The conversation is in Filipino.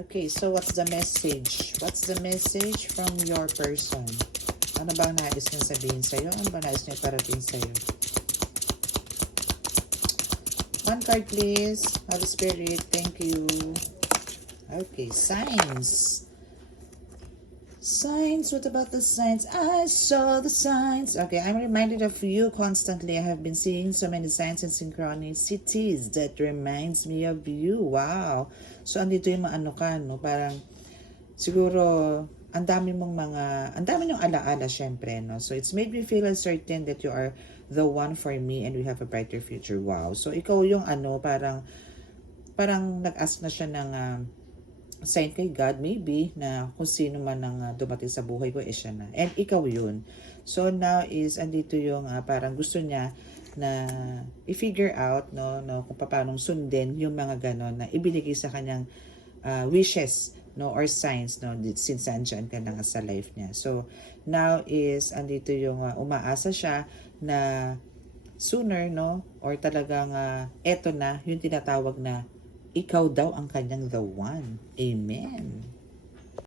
Okay, so what's the message? What's the message from your person? Ano ba ang nais niyang sabihin sa'yo? Ano ba nais niyang parating sa'yo? One card, please. Holy Spirit, thank you. Okay, signs. Signs, what about the signs? I saw the signs. Okay, I'm reminded of you constantly. I have been seeing so many signs and synchronicities that reminds me of you. Wow. So, andito yung maano ka, no? Parang, siguro, ang dami yung alaala, syempre, no? So, it's made me feel uncertain that you are the one for me and we have a brighter future. Wow. So, ikaw yung parang nag-ask na siya ng, sign kay God maybe na kung sino man ang dumating sa buhay ko siya na. And ikaw yun. So now is andito yung parang gusto niya na i-figure out no kung paano sundin yung mga ganon na ibinigay sa kanyang wishes no or signs no since andyan ka na nga sa life niya. So now is andito yung umaasa siya na sooner no or talagang eto na yung tinatawag na ikaw daw ang kanyang the one. Amen.